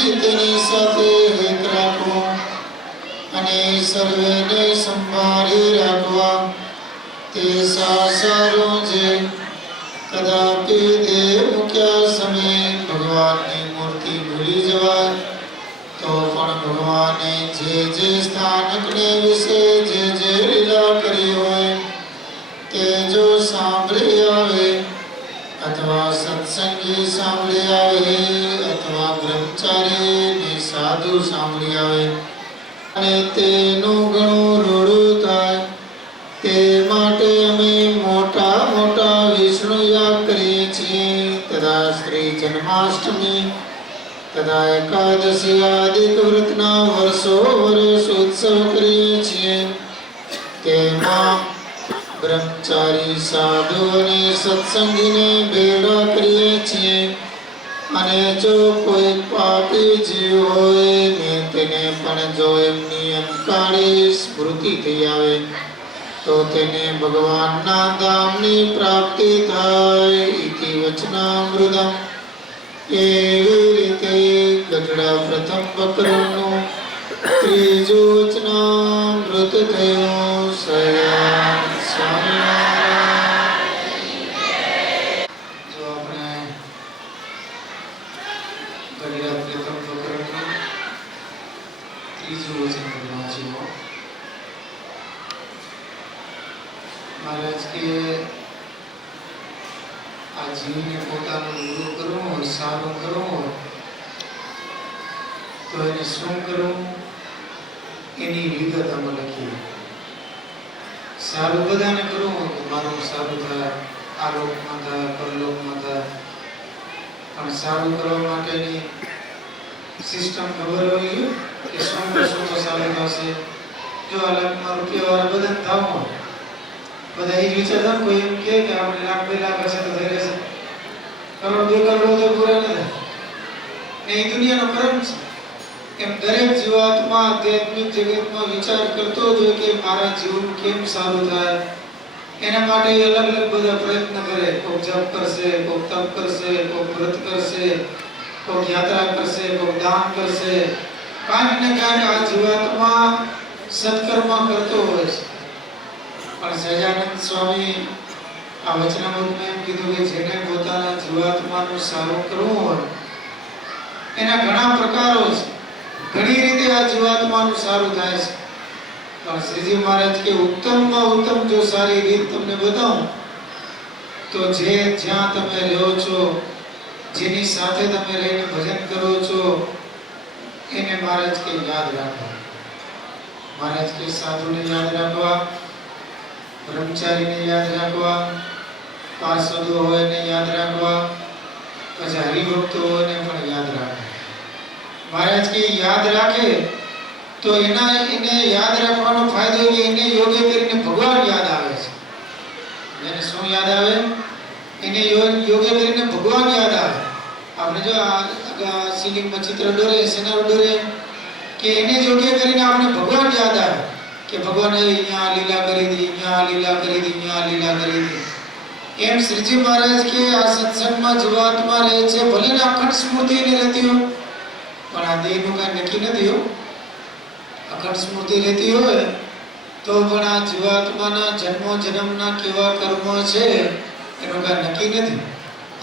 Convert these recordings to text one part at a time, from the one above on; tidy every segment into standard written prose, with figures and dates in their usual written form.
સંબંધી તેની સાથે હિત રાખવું અને સર્વેને સંભાળી રાખવા તે સારું છે. કદાપી દેહ મૂક્યા સમયે ભગવાનની મૂર્તિ ભૂલી જવાય તો પણ ભગવાને જે સ્થાનકને વિશે જે લીલા કરી હોય તે જો સાંભળી આવે અથવા સત્સંગી સાંભળી આવે અથવા બ્રહ્મચારી ને સાધુ સાંભળી આવે અને તેનું ઘણું રૂડું થાય તે માટે અમે મોટા મોટા વિષ્ણુ યાગ કરીએ છીએ તથા શ્રી જન્માષ્ટમી તથા એકાદશી આદિક વ્રતના વર્ષો વર્ષ ઉત્સવ કરીએ છીએ. તેમાં બ્રહ્મચારી સાધુ અને સત્સંગીને ભેગા કરીએ છીએ અને જો કોઈ પાપી જીવ હોય ને તેને પણ જો એમની અંતકાળી સ્મૃતિ થઈ આવે તો તેને ભગવાનના ધામની પ્રાપ્તિ થાય. ઇતિ વચનામૃતમ. એવી રીતે ગઢડા પ્રથમ પ્રકરણનું ત્રીજું વચનામૃત થયું. સયા સ્વામિનારાયણ. જો આપણે ગઢડા પ્રથમ પ્રકરણનું ત્રીજું વચન વાંચ્યું. મહારાજ કે આ જીવને પોતાનું ગુરુ કરવું હોય, સારું કરવું હોય તો એને શું કરવું એની વિગત અમે લખી. સારું બધાને કરવું હોય કે મારું સારું થાય, આ લોકમાં થાય, પરલોકમાં થાય, પણ સારું કરવા માટેની સિસ્ટમ ખબર હોવી જોઈએ કે શું કરશું તો સારું થશે. જો આ લાખમાં રૂપિયાવાળા બધાને થવું હોય બધા એ જ વિચારતા કોઈ એમ કે આપણે લાખ 2 લાખ હશે તો થઈ રહેશે, કરોડ 2 કરોડ તો પૂરા ન થાય. એ દુનિયાનો ક્રમ છે. એમ દરેક જીવાત્મા આધ્યાત્મિક જગતમાં વિચાર કરતો જ હોય કે મારા જીવન કેમ સારું થાય. એના માટે અલગ અલગ બધા પ્રયત્ન કરે. કોઈ જપ કરશે, કોઈ તપ કરશે, કોઈ વ્રત કરશે, કોઈ યાત્રા કરશે, કોઈ દાન કરશે, કાંઈક ને કાંઈક આ જીવાત્મા સત્કર્મ કરતો હોય છે. પણ સહજાનંદ સ્વામી આ વચનામૃતમાં એમ કીધું કે જેને પોતાના જીવાત્માનું સારું કરવું હોય એના ઘણા પ્રકારો છે. ઘણી રીતે આ જીવાત્માનું સારું થાય છે. પણ શ્રીજી મહારાજ કે ઉત્તમમાં ઉત્તમ જો સારી રીત તમને બતાવું તો જે જ્યાં તમે રહો છો, જેની સાથે તમે રહીને ભજન કરો છો એને મહારાજ કે યાદ રાખવા. મહારાજ કે સાધુને યાદ રાખવા, બ્રહ્મચારીને યાદ રાખવા, પાર્ષદો હોય એને યાદ રાખવા, પછી હરિભક્તો હોય એને પણ યાદ રાખવા. મહારાજ કે યાદ રાખે તો એને યાદ રાખવાનો ફાયદો કે એને યોગ્ય કરીને ભગવાન યાદ આવે છે. એને શું યાદ આવે? એને યોગ્ય કરીને ભગવાન યાદ આવે. આપણે જો આ સીલિંગમાં ચિત્ર દોરે, સેનારો દોરે કે એને યોગ્ય કરીને આપણે ભગવાન યાદ આવે કે ભગવાને અહીંયા લીલા કરી દી, અહીંયા લીલા કરી દી, અહીંયા લીલા કરી દી. એમ શ્રીજી મહારાજ કે આ સત્સંગમાં જીવાત્મા રહે છે, ભલે ને અખંડ સ્મૃતિ ને રહેતી હોય પણ આ દેહનું કાંઈ નક્કી નથી હો. અખંડ સ્મૃતિ રહેતી હોય તો પણ આ જીવાત્માના જન્મના કેવા કર્મ છે એનું કાંઈ નક્કી નથી.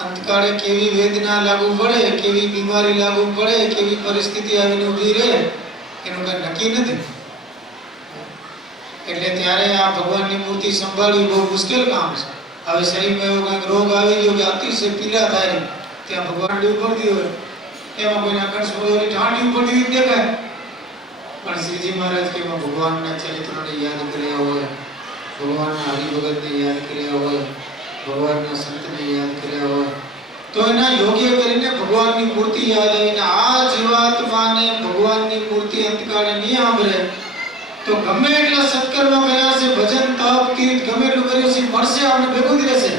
અંતકાળે કેવી વેદના લાગુ પડે, કેવી બીમારી લાગુ પડે, કેવી પરિસ્થિતિ આવીને ઊભી રહે એનું કાંઈ નક્કી નથી. એટલે ત્યારે આ ભગવાનની મૂર્તિ સંભાળવી બહુ મુશ્કેલ કામ છે. હવે શરીરમાં એવો કંઈક રોગ આવી ગયો કે અતિશય પીડા થાય, ત્યાં ભગવાન પડતી હોય એમાં કોઈને અખંડ સ્મૃતિ ઠાંડી પડતી દેખાય. પણ શ્રીજી મહારાજ કે ભગવાનના ચરિત્રને યાદ કર્યા હોય, ભગવાનના હરિભગતને યાદ કર્યા હોય, ભગવાનના સંતને યાદ કર્યા હોય તો એના યોગ્ય કરીને ભગવાનની મૂર્તિ યાદ આવીને આ જીવાત્માને ભગવાનની મૂર્તિ અંતકાળે નહીં આંભળે તો ગમે એટલા સત્કર્મ કર્યા છે, ભજન તપ તીર્થ ગમે એટલું કર્યું છે મળશે, આપણે ભેગું જ રહેશે.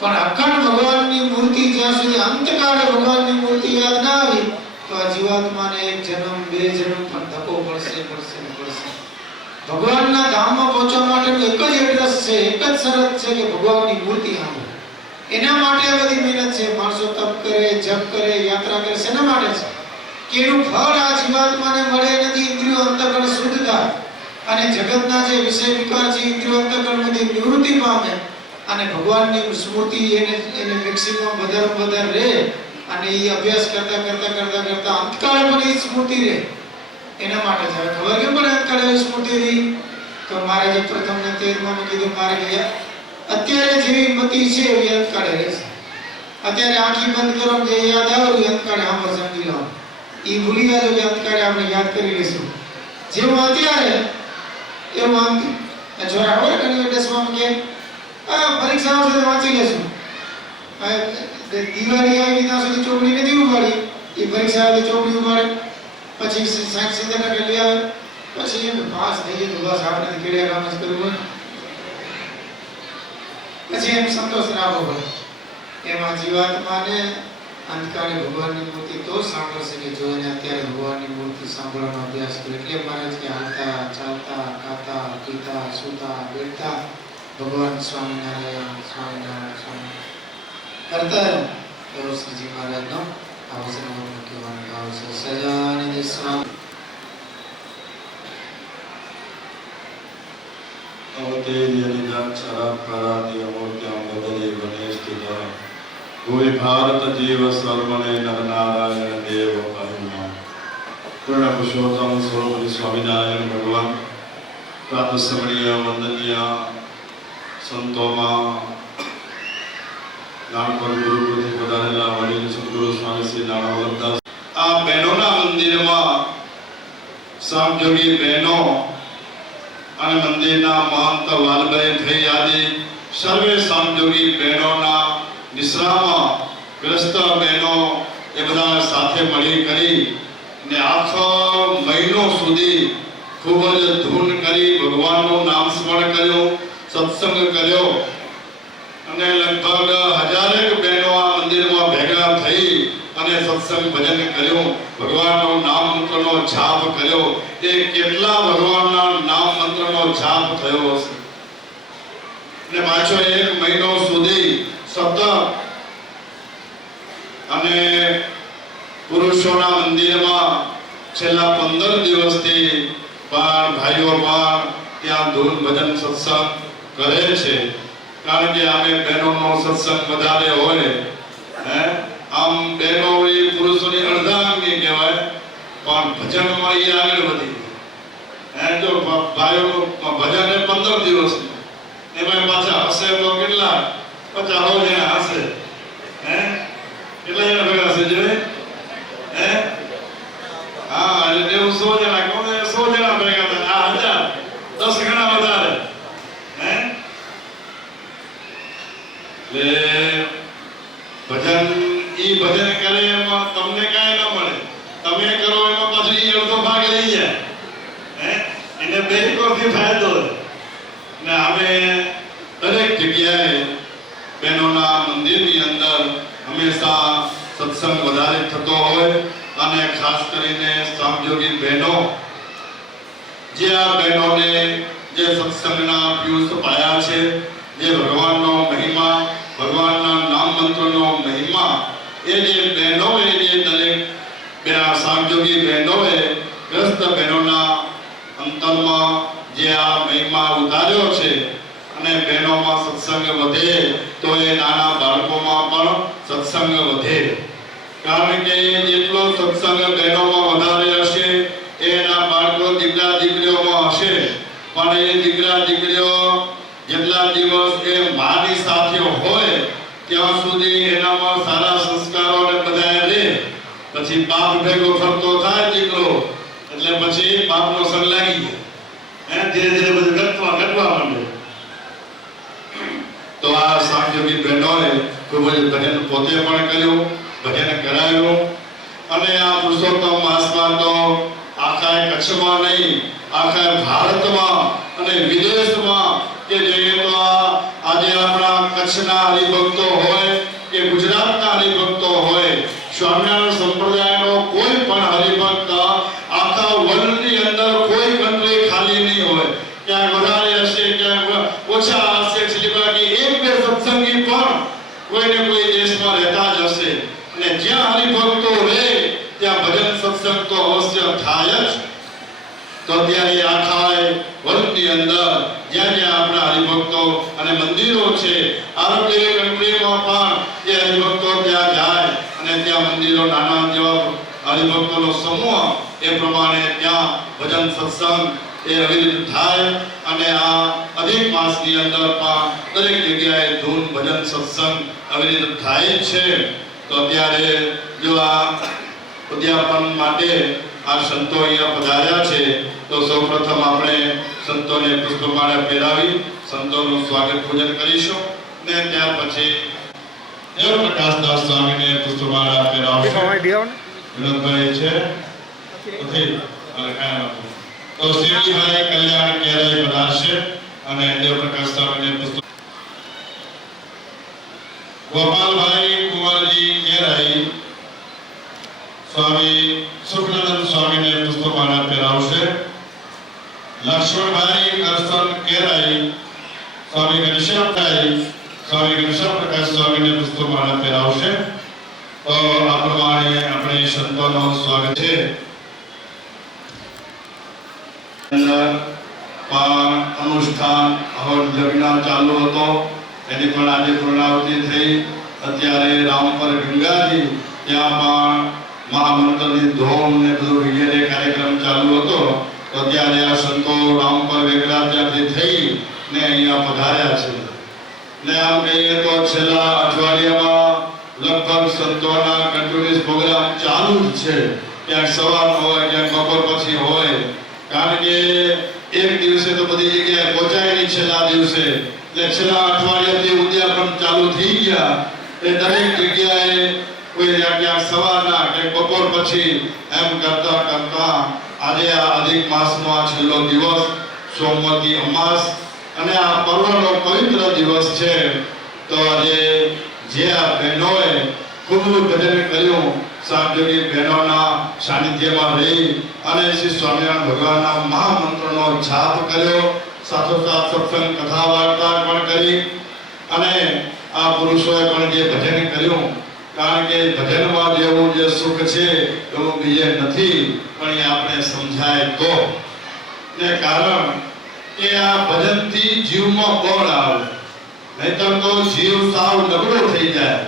પણ અખંડ ભગવાનની મૂર્તિ જ્યાં સુધી અંતકાળે ભગવાનની મૂર્તિ યાદ ના આવી તો આ જીવાત્માને એક જન્મ, 2 જન્મ પણ ધક્કો પડશે. ભગવાનના ધામમાં પહોંચવા માટેનું એક જ એડ્રેસ છે, એક જ શરત છે કે ભગવાનની મૂર્તિ આંભળો. એના માટે બધી મહેનત છે. માણસો તપ કરે, જપ કરે, યાત્રા કરે, શેના માટે છે? કે એનું ફળ આ જીવાત્માને મળે નથી. ઇન્દ્રિયો અંતઃકરણ શુદ્ધ થાય અને જગતના જે વિષય વિકાર છે ઇન્દ્રિયો અંતઃકરણમાંથી નિવૃત્તિ પામે અને ભગવાનની સ્મૃતિ એને મેક્સિમમ વધારે રહે અને એ અભ્યાસ કરતા અંતકાળ પણ એ સ્મૃતિ રહે. એના માટે છે. ખબર કેમ પડે અંતકાળ સ્મૃતિ રહી? તો મારે જે પ્રથમ ને 13માં મેં કીધું મારે ગયા અત્યારે જેવી મતિ છે એ અંતકાળે રહેશે. અત્યારે આંખી બંધ કરો જે યાદ આવે એ અંતકાળે આમાં સમજી લો. એ ભૂલી ગયા કે અંતકાળે આપણે યાદ કરી લઈશું. જેવું અત્યારે એવું અંત જોરા હોય કે 10માં કે પરીક્ષા આવશે વાંચી લેશું. દિવાળી આવી ત્યાં સુધી ચોપડી નથી ઉપાડી. એ પરીક્ષા આવે ચોપડી ઉપાડે પછી 60-70% લઈ આવે પછી એમ પાસ થઈ જાય તો બસ આપણે કેડિયા કામ જ કરવું પછી એમ સંતોષ રાખવો પડે. એમાં જીવાત્માને અંતકાળે ભગવાનની મૂર્તિ તો સાંભળશે કે જો એને અત્યારે ભગવાનની મૂર્તિ સાંભળવાનો અભ્યાસ કરે. એટલે મહારાજ કે હાલતા ચાલતા ખાતા પીતા સૂતા બેઠતા ભગવાન સ્વામિનારાયણ સ્વામિનારાયણ કરતા એવો શ્રીજી મહારાજનો આ વચનોમાં કહેવાનો ભાવ છે. સજાનંદ સ્વામી કોઈ ભારત જીવ સર્વને નર નારાયણ દેવ કરુણા પૂર્ણ પુરુષોત્તમ સ્વરૂપ સ્વામિનારાયણ ભગવાન પ્રાતસ્મરણીય વંદનીય સંતોમાં નાનપર ગુરુકુળથી પધારેલા વડીલ સદગુરુ સ્વામી શ્રી નાના વલ્લભદાસ આ બહેનોના મંદિરમાં સામજોગી બહેનો અને મંદિરના મહંત વાલભાઈ થઈ આદિ સર્વે સામજોગી બહેનોના નિશ્રામાં ગ્રસ્ત બહેનો એ બધા સાથે મળી કરી ને આખો મહિનો સુધી ખૂબ જ ધૂન કરી ભગવાનનું નામ સ્મરણ કર્યું, સત્સંગ કર્યો અને લગભગ 1000 બહેનો આ મંદિરમાં ભેગા થઈ અને સત્સંગ ભજન કર્યું, ભગવાનનો નામ મંત્રનો જાપ કર્યો. એ કેટલા ભગવાનના નામ મંત્રનો જાપ થયો હશે ને પાછો 1 મહિનો સુધી સતત અને પુરુષોના મંદિરમાં છેલ્લા 15 દિવસથી પણ ભાઈઓ પણ ત્યાં ધૂન ભજન સત્સંગ કરે છે. કારણ કે અમે બહેનોનો સત્સંગ વધારે હોય આમ બહેનો એ પુરુષોની અર્ધાંગી કહેવાય પણ ભજનમાં એ આગળ વધી જો ભાઈઓનું ભજન 15 દિવસ એમાં પાછા હશે તો કેટલા 50 જણા હશે કેટલા જણા ભેગા છે જોડે હા એટલે 100 જણા કોણ 100 જણા ભેગા થાય આ 1000 10 ગણા વધારે એટલે ભજન ઈ ભજન કરે એમાં તમને કાંઈ ન મળે, તમે કરો એમાં પાછું ઈ અડધો ભાગ લઈ જાય એને બેકોથી ફાયદો ને અમે દરેક જગ્યાએ બહેનોના મંદિરની અંદર હંમેશા સત્સંગ વધારે થતો હોય અને ખાસ કરીને સામજોગી બહેનો જે આ બહેનોને જે સત્સંગના પીયુષ પાયા છે, જે ભગવાનનો મહિમા ભગવાનના નામ મંત્રનો મહિમા એ જે બહેનોએ જે દરેક સામજોગી બહેનોએ ગ્રસ્ત બહેનોના અંતરમાં જે આ મહિમા ઉતાર્યો છે અને બહેનોમાં સત્સંગ વધે તો એ નાના બાળકોમાં પણ સત્સંગ વધે. કારણ કે જેટલો સત્સંગ બહેનોમાં વધારે હશે એના બાળકો દીકરા દીકરીઓમાં હશે પણ એ દીકરા દીકરીઓ જેટલા દિવસ એ માની સાથે હોય ત્યાં સુધી એનામાં સારા સંસ્કારો ને બધા રહે. પછી બાપ ભેગો ફરતો થાય દીકરો એટલે પછી બાપનો સંગ લાગી જાય ધીરે ધીરે બધું ઘટવા માંડે. તો આ સામજોગી બહેનોએ ખૂબ જ ભજન પોતે પણ કર્યું, ભજન કરાયું અને આ પુરુષોત્તમ માસમાં તો આખા કચ્છમાં નહીં આખા ભારતમાં અને વિદેશમાં કે જોઈએ તો આજે આપણા કચ્છના હરિભક્તો હોય કે ગુજરાતના હરિભક્તો હોય સ્વામિનારાયણ સંપ્રદાયનો કોઈ પણ હરિભક્ત આખા વર્લ્ડની અંદર કોઈ કન્ટ્રી ખાલી નહીં હોય. ક્યાંક વધારે હશે ક્યાંક ઓછા હશે છેલ્લી બાકી 1-2 સત્સંગી પણ કોઈને કોઈ દેશમાં રહેતા જ હશે અને જ્યાં હરિભક્તો રહે ત્યાં ભજન સત્સંગ આખા વર્લ્ડની અંદર જ્યાં જ્યાં આપણા હરિભક્તો અને મંદિરો છે, આરબ જેવી કન્ટ્રીમાં પણ એ હરિભક્તો ત્યાં જાય અને ત્યાં મંદિરો નાના જેવા હરિભક્તોનો સમૂહ એ પ્રમાણે ત્યાં ભજન સત્સંગ એ અવિરત થાય અને આ અધિક માસની અંદર પણ દરેક જગ્યાએ ધૂન ભજન સત્સંગ અવિરત થાય છે. તો અત્યારે જો આ ઉદ્યાપન માટે આ સંતો અહીંયા પધાર્યા છે, તો સૌપ્રથમ આપણે સંતોને પુષ્પમાળા પહેરાવી સંતોનું સ્વાગત પૂજન કરીશું ને ત્યાર પછી દેવ પ્રકાશદાસ સ્વામીને પુષ્પમાળા પહેરાવશું. વિનોદભાઈ છે નથી અને કાંઈ નથી. તો શ્રીભાઈ કલ્યાણ કેરાઈ પધારશે અને દેવ પ્રકાશ સ્વામીને પુષ્પ ગોપાલભાઈ કુંવરજી કેરાઈ સ્વામી સુખનંદન સ્વામીને પુષ્પમાળા પહેરાવશે. લક્ષ્મણભાઈ કરશન કેરાઈ સ્વામી ઘનશ્યામભાઈ સ્વામી ઘનશ્યામ પ્રકાશ સ્વામીને પુષ્પમાળા પહેરાવશે. તો આ પ્રમાણે આપણે સંતોનો સ્વાગત છે. અનુષ્ઠાન હવન યજ્ઞ ચાલુ હતો, એની પણ આજે પૂર્ણાહુતિ થઈ. અત્યારે રામપર ગંગાજી ત્યાં પણ મહામંત્રની ધોમ ને બધું વગેરે કાર્યક્રમ ચાલુ હતો. તો ત્યારે આ સંતો રામપર વેગડા ત્યાંથી થઈ ને અહીંયા પધાર્યા છે. ને આમ કહીએ તો છેલ્લા અઠવાડિયામાં લગભગ સંતોના કન્ટિન્યુઅસ પ્રોગ્રામ ચાલુ જ છે. ક્યાંક સવારનો હોય, ક્યાંક બપોર પછી હોય, કારણ કે એક દિવસે તો બધી જગ્યાએ પહોંચાય નહીં. છેલ્લા દિવસે એટલે છેલ્લા અઠવાડિયાથી ઉદ્યાપન ચાલુ થઈ ગયા. એ દરેક જગ્યાએ કોઈ ક્યાંક સવારના કે બપોર પછી એમ કરતા કરતા આજે આ અધિક માસનો આ છેલ્લો દિવસ સોમવતી અમાસ અને આ પર્વનો પવિત્ર દિવસ છે. તો આજે જે આ બહેનોએ ખૂબ ભજન કર્યું, સાંજોગી બહેનોના સાનિધ્યમાં રહી અને શ્રી સ્વામિનારાયણ ભગવાનના મહામંત્રનો જાપ કર્યો, સાથોસાથ સત્સંગ કથા વાર્તા પણ કરી અને આ પુરુષોએ પણ જે ભજન કર્યું, કારણ કે ભજનમાં જેવું જે સુખ છે એવું બીજે નથી. પણ એ આપણે સમજાય તો ને, કારણ કે આ ભજનથી જીવમાં બળ આવે, નહીતર તો જીવ સાવ નબળો થઈ જાય.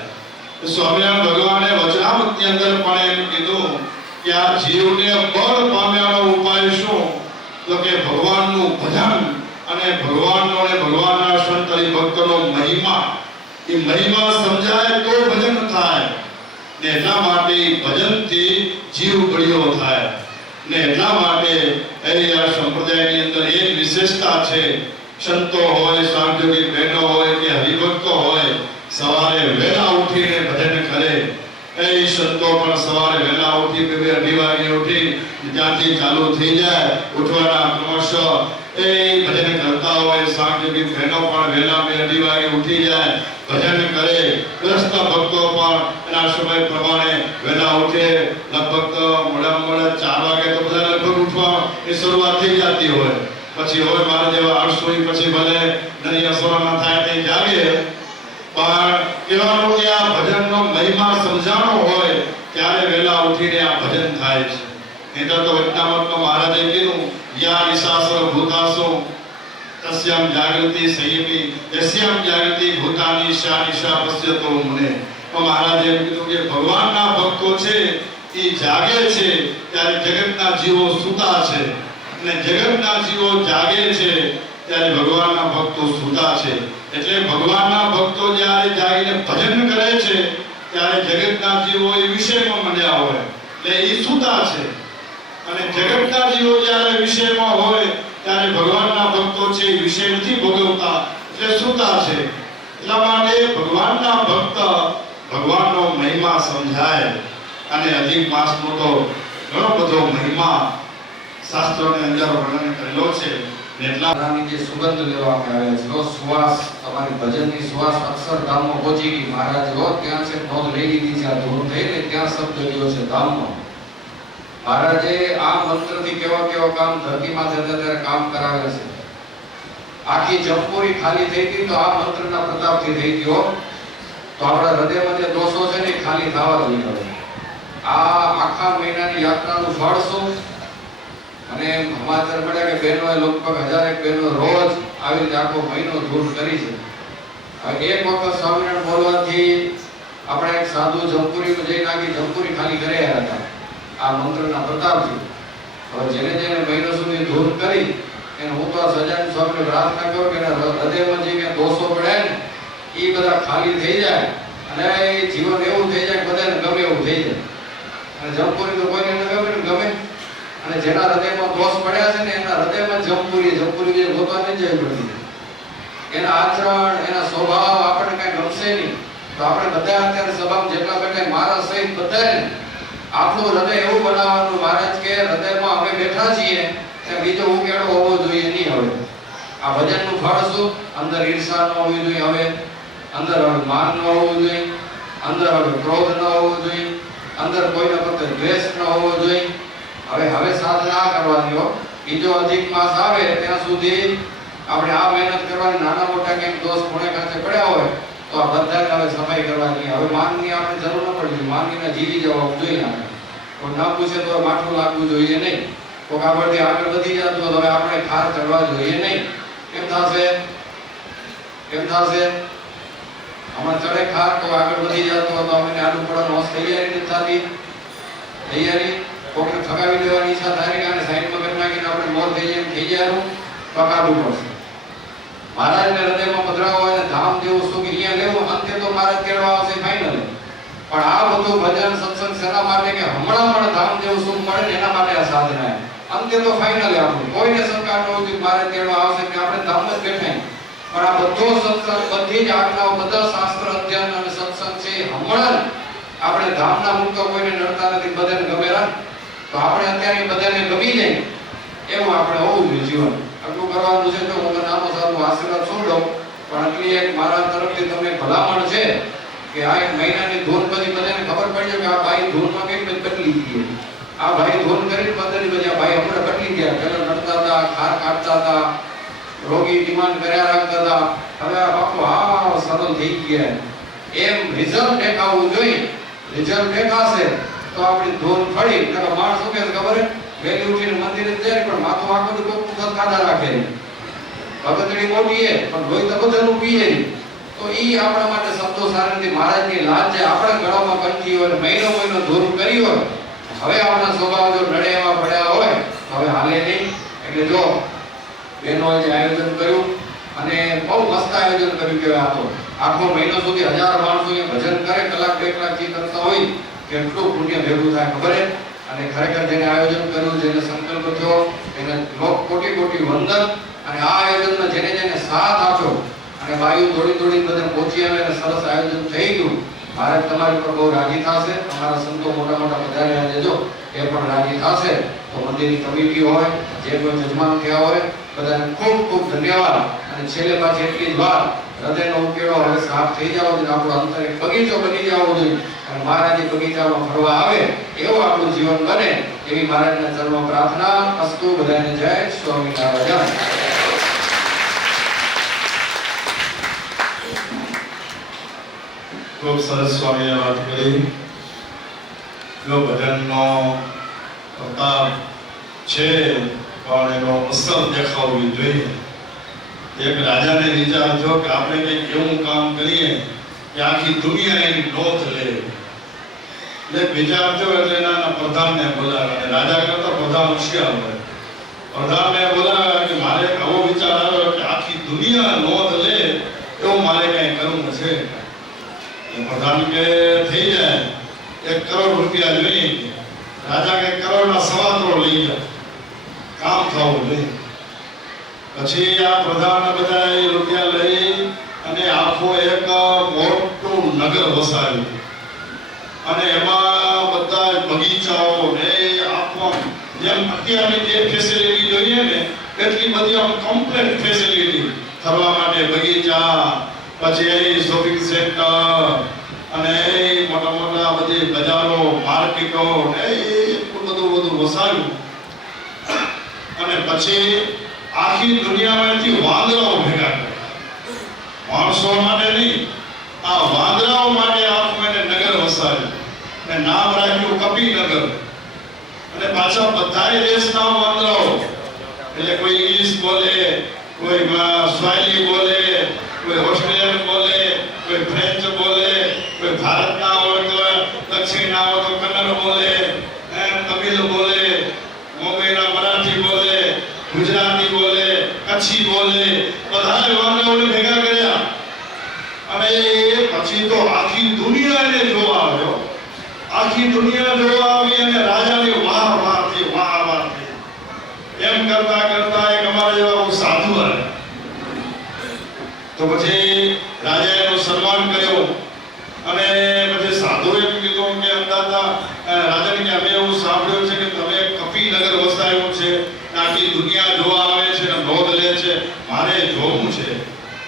સ્વામિનારાયણ ભગવાને વચનામૃતની અંદર પણ એમ કીધું કે આ જીવને બળ પામ્યાનો ઉપાય શું? તો કે ભગવાનનું ભજન અને ભગવાનનો અને ભગવાનના સંત હરિભક્તનો મહિમા. એ મહિમા સમજાય તો ભજન થાય ને એટલા માટે ભજનથી જીવ બળ્યો થાય ને એટલા માટે આ સંપ્રદાયની અંદર એક વિશેષતા છે. સંતો હોય, સાંજોગી બહેનો હોય કે હરિભક્તો હોય, સવારે વહેલા ઉઠીને ભજન કરે. એ સંતો પણ સવારે વહેલા ઉઠી 2-2 વાગે ઉઠી ત્યાંથી ચાલુ થઈ જાય ઉઠવાના ક્રમશઃ એ ભજન કરતા હોય. સાંજોગી બહેનો પણ વહેલા 2-2 વાગે ઉઠી જાય, ભજન કરે. ગ્રસ્ત ભક્તો પણ એના સમય પ્રમાણે વહેલા ઉઠે. લગભગ મોડામાં મોડા 4 વાગે તો બધા લગભગ ઉઠવા એ શરૂઆત થઈ જતી હોય. પછી હોય મારા જેવા 8 પછી ભલે નરિયા સોના થાય તે જાગે. પણ કહેવાનું કે આ ભજનનો મહિમા સમજાણો હોય ત્યારે વહેલા ઉઠીને આ ભજન થાય છે. નહીંતર તો વચનામૃતમાં મહારાજે કીધું યા નિશાસર ભૂતાસો તસ્યામ જાગૃતિ સંયમી યસ્યામ જાગૃતિ ભૂતાની શા નિશા પશ્યતો મુને. તો મહારાજે એમ કીધું કે ભગવાનના ભક્તો છે એ જાગે છે ત્યારે જગતના જીવો સૂતા છે, અને જગતના જીવો જાગે છે ત્યારે ભગવાનના ભક્તો સૂતા છે. એટલે ભગવાનના ભક્તો જ્યારે જાગીને ભજન કરે છે ત્યારે જગતના જીવો એ વિષયમાં મળ્યા હોય એટલે એ સૂતા છે, અને જગતના જીવો જ્યારે વિષયમાં હોય ત્યારે ભગવાનના ભક્તો છે એ વિષય નથી ભોગવતા એટલે સૂતા છે. એટલા માટે ભગવાનના ભક્ત ભગવાનનો મહિમા સમજાય. અને અધિક માસનો તો ઘણો બધો મહિમા શાસ્ત્રોની અંદર વર્ણન કરેલો છે. એટલાની જે સુગંધ લેવામાં આવે છે, સુવાસ, તમારી ભજનની સુવાસ અક્ષરધામમાં પહોંચી ગઈ. મહારાજ ત્યાં છે નોંધ લઈ લીધી છે. આ ધૂન થઈને ત્યાં શબ્દ ગયો છે ધામમાં. મહારાજે આ મંત્રથી કેવા કેવા કામ ધરતી માથે ત્યારે કામ કરાવે છે. આખી જમપુરી ખાલી થઈ ગઈ તો આ મંત્રના પ્રતાપથી થઈ ગયો. તો આપણા હૃદયમાં જે દોષો છે ને ખાલી થવા જોઈએ. આ આખા મહિનાની યાત્રાનું ફળ શું? અને સમાચાર મળ્યા કે બહેનોએ લગભગ 1000 બહેનો રોજ આવી રીતે આખો મહિનો ધૂન કરી છે. હવે એક વખત સ્વામિનારાયણ બોલવાથી આપણે એક સાધુ જમપુરીમાં જઈને આખી જમપુરી ખાલી કર્યા હતા આ મંત્રના પ્રતાપથી. હવે જેને મહિનો સુધી ધૂન કરી એને હું તો સજાન સ્વામીને પ્રાર્થના કરું કે એના હૃદયમાં જે કંઈ દોષો પડ્યા ને એ બધા ખાલી થઈ જાય અને એ જીવન એવું થઈ જાય બધાને ગમે એવું થઈ જાય. અને જમપુરી તો કોઈને ન ગમે ને ગમે. અને જેના હૃદયમાં દોષ પડ્યા છે ને એના હૃદયમાં જમપુરી જે ગોતવાની જ પડતી. એના આચરણ એના સ્વભાવ આપણને કઈ ગમશે નહીં. તો આપણે બધા અત્યારે સભામાં જેટલા બેઠા મારા સહિત બધાને આપણું હૃદય એવું બનાવવાનું મહારાજ કે હૃદયમાં અમે બેઠા છીએ ત્યાં બીજો ઉકેડો હોવો જોઈએ નહીં. હવે આ ભજનનું ફળ શું? અંદર ઈર્ષા ન હોવી જોઈએ, હવે અંદર હવે માન ન હોવું જોઈએ, અંદર હવે ક્રોધ ન હોવો જોઈએ, અંદર કોઈના પ્રત્યે દ્વેષ ન હોવો જોઈએ. હવે સાધના કરવાની હો. બીજો અધિક માસ આવે ત્યાં સુધી આપણે આ મહેનત કરવાની. નાના મોટા કેમ દોષ કોણે ખાતે પડ્યા હોય તો આ બધાને હવે સફાઈ કરવાની. હવે માનની આપણે જરૂર ન પડે. માનીને જીવી જવા જોઈએ. આપણે કોઈ ના પૂછે તો માથું લાગવું જોઈએ નહીં. કોક આગળથી આગળ વધી જાય તો હવે આપણે ખાર ચડવા જોઈએ નહીં. કેમ થશે? આમાં ચડે ખાર તો આગળ વધી જતો તો અમે આલુ પડવાનો તૈયારી નથી થતી. તૈયારી કોકને ફગાવી દેવાની ઈચ્છા થાય અને સાઈડમાં કરી નાખીને આપણે મોર થઈ જવાનું પકાડવું પડશે. મહારાજને હૃદયમાં પધરાવો હોય ને ધામ દેવું સુખ અહીંયા લેવું અંતે તો મહારાજ કેળવા આવશે ફાઇનલ. પણ આ બધું ભજન સત્સંગ શેના માટે કે હમણાં ધામ દેવું સુખ મળે ને એના માટે આ સાધના. અંતે તો ફાઇનલ આપણું કોઈને શંકા ન હોય કે મહારાજ કેળવા આવશે કે આપણે ધામ જ બેઠા. પણ આ બધો સત્સંગ બધી જ આજ્ઞાઓ બધા શાસ્ત્ર અધ્યયન અને સત્સંગ છે હમણાં આપણે ધામના મુક્ત કોઈને નડતા નથી. બધાને ગમેરા તો આપણે અત્યારે બધાને ગમી જાય એવું આપણે હોવું જોઈએ જીવન. આટલું કરવાનું છે. તો હું નાનો સાધુ આશીર્વાદ શું દઉં પણ આટલી એક મારા તરફથી તમને ભલામણ છે કે આ એક મહિનાની ધૂન પછી બધાને ખબર પડી જાય કે આ ભાઈ ધૂનમાં કઈ બદલી ગઈ. આ ભાઈ ધૂન કરીને બદલી પછી આ ભાઈ હમણાં બદલી ગયા. પહેલા નડતા હતા, ખાર કાઢતા હતા, રોગી ડિમાન્ડ કર્યા રાખતા હતા. હવે આ બાપુ હા સરળ થઈ ગયા. એમ રિઝલ્ટ દેખાવું જોઈએ. રિઝલ્ટ દેખાશે તો આપણી ધૂન ફળી. માણસ શું કહે ખબર હે? વહેલી ઉઠીને મંદિરે જાય પણ માથું આખું તો કોક કાઢા રાખે. ભગતડી મોટી હે પણ લોહી તો બધાનું પીએ. તો ઈ આપણા માટે શબ્દો સારી નથી. મહારાજની લાજ છે આપણા ગળામાં કંઠી હોય મહિનો ધૂન કરી હોય. હવે આપણા સ્વભાવ જો નડે એવા પડ્યા હોય તો હવે હાલે નહીં. એટલે જો બહેનોએ જે આયોજન કર્યું અને બહુ મસ્ત આયોજન કર્યું કે આ તો આખો મહિનો સુધી 1000 માણસો ભજન કરે કલાક 2 કલાક જે કરતા હોય કેટલું પુણ્ય ભેગું થાય ખબર હે. અને ખરેખર જેને આયોજન કર્યું જેને સંકલ્પ થયો એને કોટી વંદન. અને આ આયોજનમાં જેને સાથ આપ્યો અને બાયુ દોડી બધે પહોંચી આવે અને સરસ આયોજન થઈ ગયું. ભારત તમારી પર બહુ રાજી થશે. અમારા સંતો મોટા પધાર્યા છે જો એ પણ રાજી થશે. તો મંદિરની કમિટી હોય જે કોઈ જજમાન થયા હોય બધાને ખૂબ ધન્યવાદ. અને છેલ્લે પાછી એટલી જ વાત હૃદયનો ઉકેલો હવે સાફ થઈ જવો જોઈએ. આપણો અંતર એક બગીચો બની જવો જોઈએ અને મહારાજે બગીચામાં ફરવા આવે એવું આપણું જીવન બને એવી મહારાજના ચરણોમાં પ્રાર્થના. અસ્તુ. બધાને જય સ્વામિનારાયણ. ખૂબ સરસ સ્વામીએ વાત કરી. જો ભજનનો પ્રતાપ છે પણ એનો અસર દેખાવવી જોઈએ. એક રાજાને વિચાર થયો કે આપણે કંઈક એવું કામ કરીએ કે આખી દુનિયા એની નોંધ લે. એટલે વિચાર થયો એટલે એના પ્રધાનને બોલાવ્યા. અને રાજા કરતા પ્રધાન હોશિયાર હોય. પ્રધાનને બોલાવ્યા કે મારે આવો વિચાર આવ્યો કે આખી દુનિયા નોંધ લે એવું મારે કંઈ કરવું છે. પ્રધાન કે થઈ જાય 1 કરોડ રૂપિયા જોઈએ. રાજા કે કરોડના 1.25 કરોડ લઈ જાય કામ થવું જોઈએ. પછી આ પ્રધાન બધા એ રૂપિયા લઈ અને આખો એક મોટું નગર વસાવ્યું. અને એમાં બધા બગીચાઓ ને આખો જેમ અત્યારે જે ફેસિલિટી જોઈએ ને એટલી બધી આમ કમ્પ્લીટ ફેસિલિટી. ફરવા માટે બગીચા, પછી શોપિંગ સેન્ટર અને મોટા બધી બજારો માર્કેટો ને એટલું બધું વસાવ્યું. અને પછી આખી દુનિયામાંથી વાંદરાઓ ભેગા કર્યા. માણસો માટે નહીં, આ વાંદરાઓ માટે આખું એને નગર વસાવ્યું. અને નામ રાખ્યું કપીનગર. અને અને પાછા બધાય દેશના વાંદરાઓ, એટલે કોઈ ઇંગ્લિશ બોલે, કોઈ સ્વાહિલી બોલે, કોઈ ઓસ્ટ્રેલિયન બોલે, કોઈ ફ્રેન્ચ બોલે, કોઈ ભારતના હોય તો દક્ષિણના હોય તો કન્નડ બોલે, તમિલ બોલે, મુંબઈના મરાઠી બોલે, ગુજરાતી બોલે, કચ્છી બોલે, બધાય વાંદરાઓને ભેગા કર્યા અને પછી તો આખી દુનિયાને જોવા આવ્યો. આખી દુનિયા જોવા આવી અને રાજાની વાહ વાહ થઈ. એમ કરતા કરતા એક અમારા જેવા સાધુ આવ્યા. તો પછી રાજાએ એનું સન્માન કર્યું અને પછી સાધુએ એમ કીધું કે અંદાતા રાજાને કે અમે એવું સાંભળ્યું છે કે તમે કપિનગર વસાવ્યું છે, આખી દુનિયા જોવા આવે છે અને નોંધ લે છે, મારે જોવું છે.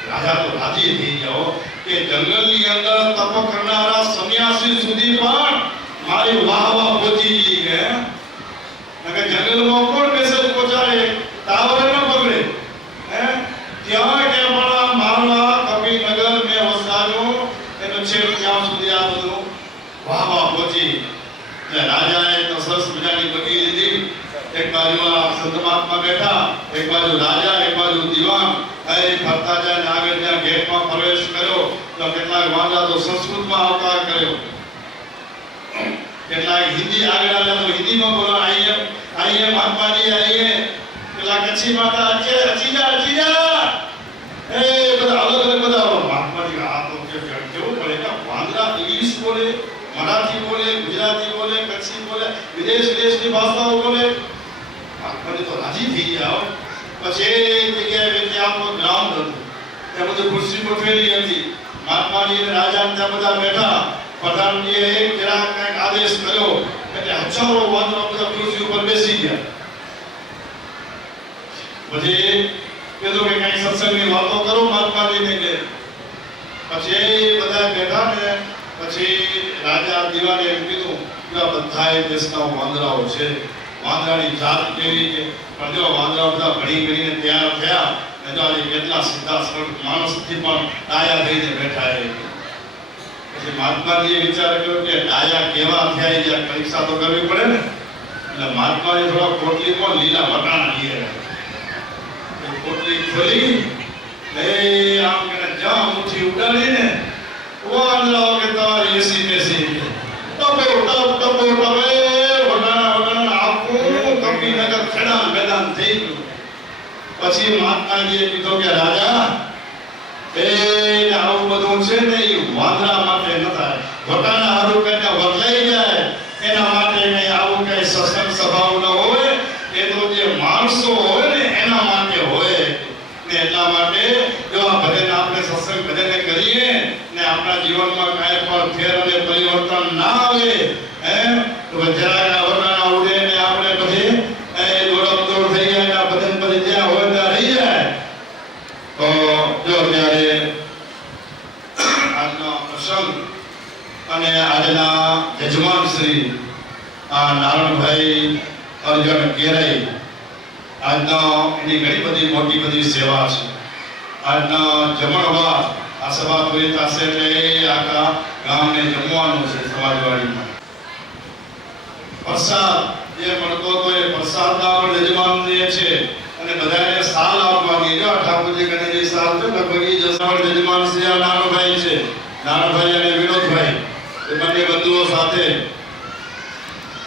રાજા તો રાજી થઈ ગયો કે જંગલની અંદર તપ કરનારા સંન્યાસી સુધી પણ મારી વાહ વાહ પહોંચી ગઈ છે. કે જંગલમાં કોણ મેસેજ પહોંચાડે, ટાવર ન પકડે. ત્યાં કે પણ મારા કપિનગર મેં વસાવ્યું એનો છેક ત્યાં સુધી આ બધું વાહ વાહ પહોંચી. રાજાએ તો સરસ મજાની બગી લીધી. એક બાજુ આ સંત મહાત્મા બેઠા, એક બાજુ રાજા, એક બાજુ દિવાન. ફરતા જાય આગળ જ્યાં ગેટમાં પ્રવેશ કર્યો તો કેટલાક વાંદરા તો સંસ્કૃતમાં આવકાર કર્યો, કેટલાક હિન્દી આગળ આવ્યા તો હિન્દીમાં બોલો આઈએ મહાત્માજી આઈએ. પેલા કચ્છી માતા અચી જા એ બધા અલગ અલગ બધા મહાત્માજી આ તો કેવું પડે કે વાંદરા ઇંગ્લિશ બોલે, મરાઠી બોલે, ગુજરાતી બોલે, કચ્છી બોલે, વિદેશની ભાષાઓ બોલે. મહાત્માજી તો રાજી થઈ ગયા. પછી એક જગ્યાએ વચ્ચે આપણો ગ્રાઉન્ડ હતું, ત્યાં બધી ખુરશી ગોઠવેલી હતી. મહાત્માજી અને રાજા ત્યાં બધા બેઠા. પ્રધાનજીએ એક જરાક કંઈક આદેશ કર્યો એટલે હજારો વાંદરા બધા ખુરશી ઉપર બેસી ગયા. પછી કીધું કે કંઈક સત્સંગની વાતો કરો મહાત્માજીને કે. પછી બધા બેઠા ને પછી રાજા દિવાને એમ કીધું કે આ બધાય દેશના વાંદરાઓ છે, વાંદરાની જાત કેવી છે. પણ જો વાંદરાઓ બધા ભણી તૈયાર થયા ને જો આજે કેટલા સીધા સરળ માણસથી પણ ડાયા થઈને બેઠા. પછી મહાત્માજીએ વિચાર કર્યો કે ડાયા કેવા થયા, જ્યાં પરીક્ષા તો કરવી પડે ને. એટલે મહાત્માજી થોડા પોટલીમાં લીલા વટાણા લઈ આવ્યા. પોટલી ખોલી એ આમ કે જ્યાં મુઠ્ઠી ઉડાડી ને વાંદરાઓ કે તમારી એસી બેસી ટપો વટાણા આખું કપિનગર ખેડાન મેદાન થઈ ગયું. પછી મહાત્માજીએ કીધું કે રાજા આવું બધું છે ને એ વાંદરા માટે ન થાય, વટાણા હારું કઈને વરલાઈ જાય એના માટે કઈ આવું કઈ સત્સંગ સભાઓ ન હોય. એ તો જે માણસો હોય ને એના માટે હોય ને. એટલા માટે જો આ ભજન આપણે સત્સંગ ભજન કરીએ ને આપણા જીવનમાં કાંઈ પણ ફેર અને પરિવર્તન ના આવે તો જરાક વટાણા ઉડે ને આપણે પછી દોડ થઈ જાય, ભજન પછી જ્યાં હોય ત્યાં રહી જાય. તો જો ત્યારે આજનો પ્રસંગ અને આજના યજમાન શ્રી નારણભાઈ અર્જુન કેરાઈ, આજનો એની ઘણી બધી મોટી બધી સેવા છે. આજનો જમણવાર આ સભા પૂરી થશે એટલે આખા ગામને જમવાનું છે. સમાજવાડીમાં પ્રસાદ જે મળતો હતો એ પ્રસાદના પણ યજમાન લે છે અને બધાને સાલ આપવાની. જો ઠાકોરજી ગણેશજી સાલ છે લગભગ એ જસવડ યજમાન શ્રી નારણભાઈ છે. નારણભાઈ અને વિનોદભાઈ એ બંને બંધુઓ સાથે.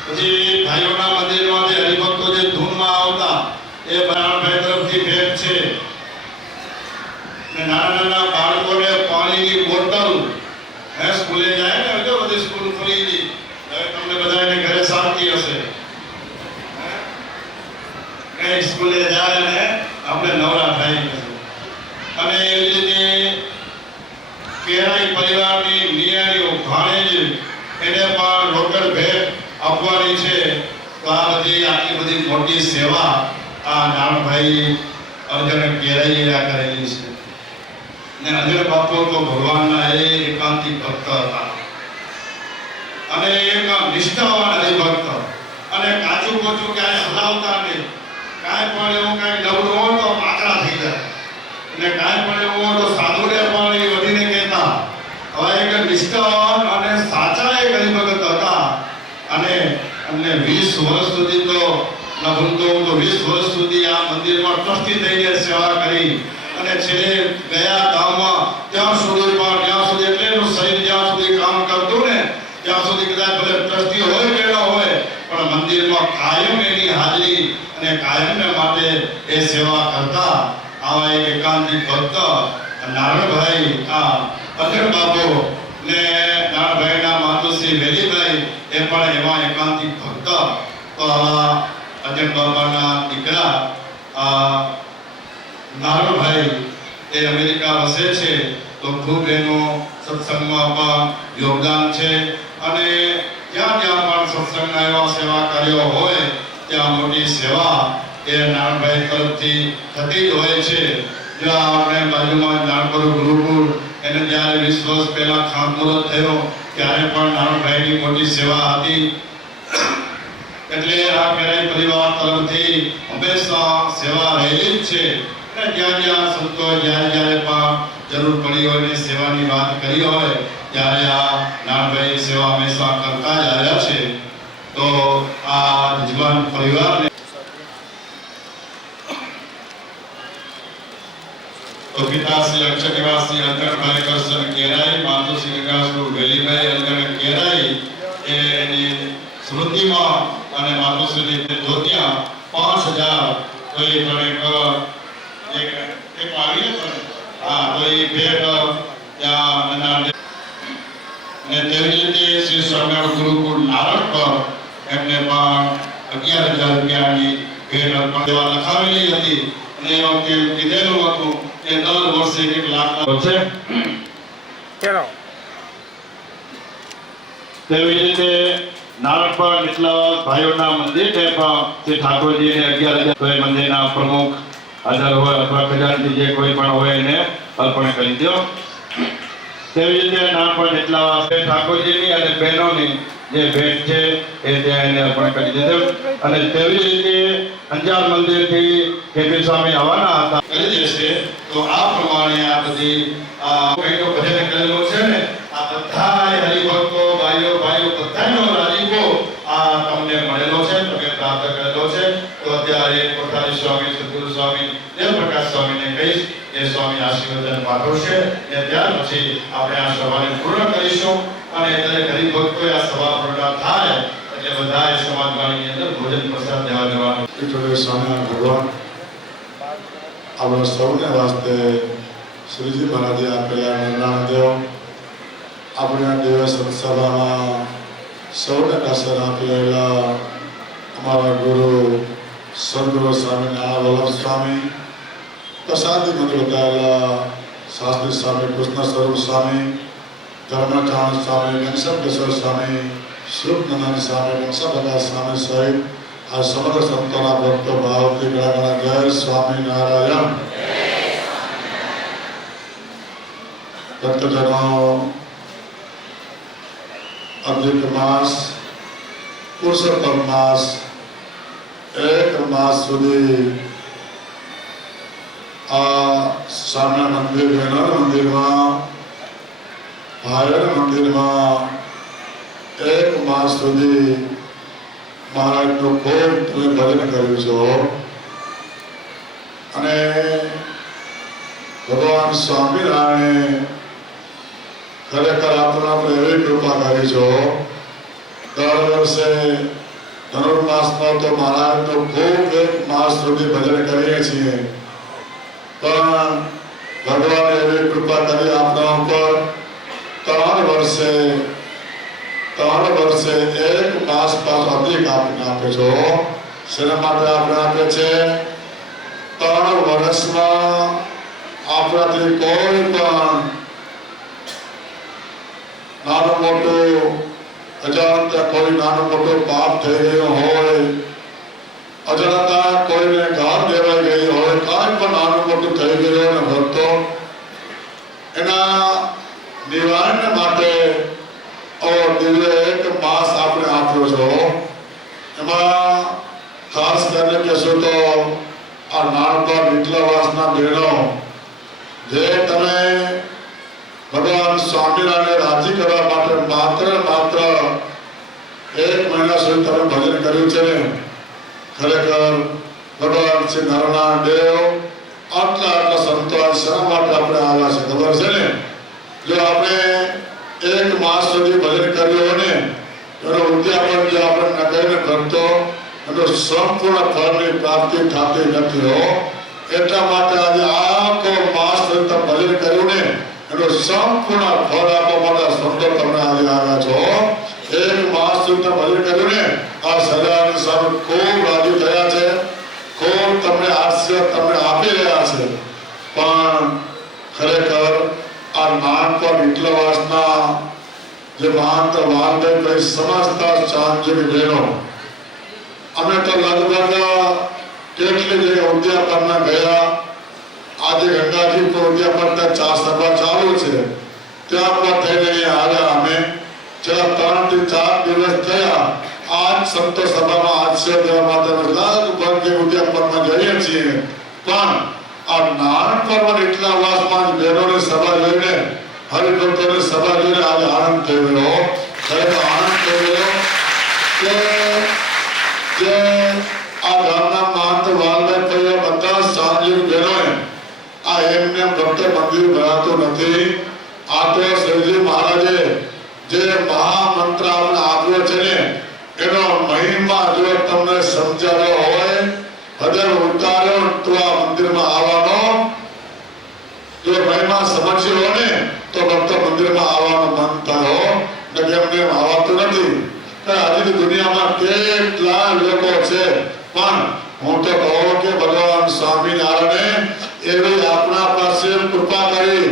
પછી ભાઈઓના મંદિરમાં જે હરિભક્તો જે ધૂનમાં આવતા એ નારણભાઈ તરફથી ભેટ છે. ને નાના બાળકોને પાણીની બોટલ સ્કૂલે જાય ને, જો બધી સ્કૂલ ખુલી ગઈ હવે તમને બધાને ઘરે શાંતિ હશે. કઈ સ્કૂલે જાય ને આપણે નવરા થઈ જશે. અને એવી રીતે કેરાઈ પરિવારની નિયાણીઓ ભાણેજ એને પણ રોકડ ભેટ આપવાની છે. તો આ બધી આટલી બધી મોટી સેવા આ નારણભાઈ અર્જુન કેરાઈએ આ કરેલી છે. ને અજર બાપુ તો ભગવાનના એકાંતિક ભક્ત હતા અને એક નિષ્ઠાવાન હરિભક્ત અને કાચું કોચું ક્યાંય હલાવતા નહીં. કાંઈ પણ એવું કાંઈ નબળું હોય તો પાકડા થઈ જાય અને કાંઈ પણ એવું હોય તો સાધુને પણ એ વધીને કહેતા. હવે એક નિષ્ઠાવાન અને સાચા એક હરિભક્ત હતા અને અમને 20 વર્ષ સુધી થઈને સેવા કરી અને છેલ્લે ગયા ધામમાં ત્યાં સુધી એટલે એનું શરીર જ્યાં સુધી કામ કરતું ને ત્યાં સુધી કદાચ ભલે ટ્રસ્ટી હોય કે ન હોય પણ મંદિરમાં કાયમ એની હાજરી અને કાયમને માટે એ સેવા કરતા આવા એક એકાંતિક ભક્ત નારણભાઈ અજણ બાપુ ને નારણભાઈના માતુશ્રી વેલીભાઈ એ પણ એવા એકાંતિક ભક્ત. તો આવા અજણ બાબાના દીકરા નારણભાઈ એ અમેરિકા વસે છે. તો ખૂબ એનું સત્સંગમાં પણ યોગદાન છે અને જ્યાં જ્યાં પણ સત્સંગના એવા સેવા કાર્યો હોય ત્યાં મોટી સેવા એ નારણભાઈ તરફથી થતી જ હોય છે. જો આપણે બાજુમાં નાનકડું ગુરુકુળ એને જ્યારે 20 વર્ષ પહેલા ખાતમુહૂર્ત થયો ત્યારે પણ નારણભાઈની મોટી સેવા હતી. એટલે આ કેરાઈ પરિવાર તરફથી હંમેશા સેવા રહેલી જ છે અને જ્યાં જ્યાં સંતો જ્યારે પણ જરૂર પડી હોય ને સેવાની વાત કરી હોય ત્યારે આ નારણભાઈ સેવા હંમેશા કરતા જ આવ્યા છે. તો આ જજમાન પરિવારને તો પિતા શ્રી અક્ષર નિવાસી અજણભાઈ કરશન કેરાઈ, માતુશ્રી ગંગાસુ વેલીભાઈ અજણ કેરાઈ એની સ્મૃતિમાં અને માતુશ્રીની ધોતિયા 5000 તો એ એક આવી ને તો એ ભેટ ત્યાં અને તેવી રીતે શ્રી સ્વામિનારાયણ ગુરુકુળ નારદ પર એમને પણ 11,000 રૂપિયાની ભેટ અર્પણ દેવા લખાવેલી હતી અને એ વખતે કીધેલું હતું કે દર વર્ષે 1 લાખ છે. તેવી રીતે નારદ પર એટલા ભાઈઓના મંદિર છે પણ શ્રી ઠાકોરજીને 11,000 મંદિરના પ્રમુખ હાજર હોય અથવા ખજાનચી જે કોઈ પણ હોય એને અર્પણ કરી દો. તેવી રીતે નાનપણ એટલા ઠાકોરજીની અને બહેનોની જે ભેટ છે એ ત્યાં એને અર્પણ કરી દીધો. અને તેવી રીતે અંજાર મંદિરથી કેપી સ્વામી આવવાના હતા કરી દેશે. તો આ પ્રમાણે આ બધી કંઈક ભજન કરેલું છે ને આ બધા હરિભક્તો ભાઈઓ બધાનો રાજીપો આ તમને મળેલો છે, તમે પ્રાપ્ત કરેલો છે. તો અત્યારે કોઠારી સ્વામી, સદગુરુ સ્વામી, દેવપ્રકાશ સ્વામીને કહીશ એ સ્વામી આશીર્વાદ પાઠવશે અને ત્યાર પછી આપણે આ સભાને પૂર્ણ કરીશું અને દરેક હરિભક્તોએ આ સભા પૂર્ણ થાય એટલે બધાએ સમાજવાણીની અંદર ભોજન પ્રસાદ દેવાનું. સ્વામિનારાયણ ભગવાન આપણા સૌને વાસ્તે શ્રીજી મહારાજે આપેલા નિર્ણાય દેવ આપણે આ દિવસ સભામાં સૌને દર્શન આપેલા અમારા ગુરુ સદગુરુ સ્વામિનારાયણ વલ્લભ સ્વામી, પ્રસાદી મંત્ર બતાવેલા શાસ્ત્રી સ્વામી, કૃષ્ણ સ્વરૂપ સ્વામી, ધર્મચાંદ સ્વામી, ઘનશ્યામેશ્વર સ્વામી, શુભનંદન સ્વામી, ઘનશ્યામદાસ સ્વામી સહિત આ સમગ્ર સંતોના ભક્તો ભાવથી ઘણા જય સ્વામિનારાયણ. ભક્તજનો અધિક માસ, પુરુષોત્તમ માસ, 1 માસ સુધી આ સ્વામિનારાયણ મંદિર, બહેનોના મંદિરમાં, ભાઈઓના મંદિરમાં 1 માસ સુધી મહારાજનું ખૂબ તમે ભજન કર્યું છો અને ભગવાન સ્વામિનારાયણે ખરેખર આપણા પર એવી કૃપા કરી છો. દર વર્ષે ધનુર્માસનો તો મહારાજનું ખૂબ 1 માસ સુધી ભજન કરીએ છીએ પણ ભગવાને એવી કૃપા કરી આપણા ઉપર 3 વર્ષે 1 માસ પાસ અધિક આપને આપે છો. શેના માટે આપણે આપે છે? 3 વર્ષમાં આપણાથી કોઈ પણ નાનું મોટું અજાણતા કોઈ નાનું મોટું પાપ થઈ ગયું હોય, અજાણતા કોઈને ગાળ દેવાઈ ગઈ હોય, કાંઈ પણ નાનું મોટું થઈ ગયું અને ભક્તો એના નિવારણ માટે દિવ્ય 1 માસ આપણે આપ્યો છો. એમાં ખાસ કરીને કહેશું તો આ નાનપણ નીચલાવાસના બહેનો જે તમે ભગવાન સ્વામિનારાયણને રાજી કરવા માટે માત્ર 1 મહિના સુધી તમે ભજન કર્યું છે ને ખરેખર ભગવાન શ્રી નારાયણ દેવ શા માટે આપણે આવ્યા છે ખબર છે ને? જો આપણે એક માસ સુધી ભજન કર્યું ને એનો ઉદ્યાપન જે આપણે નગરને કરતો એનો સંપૂર્ણ ફળની પ્રાપ્તિ થતી નથી હો. એટલા માટે આજે આખો માસ સુધી ભજન કર્યું ને એનો સંપૂર્ણ ફળ આપવા માટે સંતો તમને આજે આવ્યા છો. એક માસ સુધી ભજન કર્યું ને આ સદાની સામે ખૂબ રાજી થયા છે, ખૂબ તમને આશીર્વાદ તમને આપી રહ્યા છે. પણ ખરેખર આ નાનપણ ઇટલાવાસના જે મહાન વાલભાઈ ભાઈ સમજતા ચાંદજોગ બહેનો, અમે તો લગભગ કેટલી જગ્યાએ ઉદ્યાપનમાં ગયા. આજે ગંગાજી પર ઉદ્યાપનના 4 સભા ચાલુ છે, ત્યાં પણ થઈને અહીંયા આવ્યા. અમે છેલ્લા 3 થી 4 દિવસ થયા આજ સંતો સભામાં આશ્રય દેવા માટે લગભગ ઉદ્યાપનમાં જઈએ છીએ. પણ આ નાનપણ ઇટલાવાસમાં બહેનોની સભા જોઈને, હરિભક્તોની સભા જોઈને આજે આનંદ થઈ ગયો. ખરેખર આનંદ થઈ ગયો કે જે આ ગામના મહંત વાલભાઈ બધા સાંજિક બહેનોએ આ એમને ભક્ત મંદિર બનાવતું નથી. આ તો શ્રીજી મહારાજે જે મહામંત્ર આપણે આપ્યો છે ને એનો મહિમા જો તમને સમજાવ્યો હોય, હૃદય ઉતાર્યો તો આ મંદિરમાં આવવાનો જો મહિમા સમજ્યો ને તો ભક્ત મંદિરમાં આવવાનું મન થાય. નકે એમને આવતું નથી. આજે દુનિયામાં કેટલા લોકો છે, પણ હું તો કહું કે ભગવાન સ્વામિનારાયણે એવી આપણા પાસે કૃપા કરી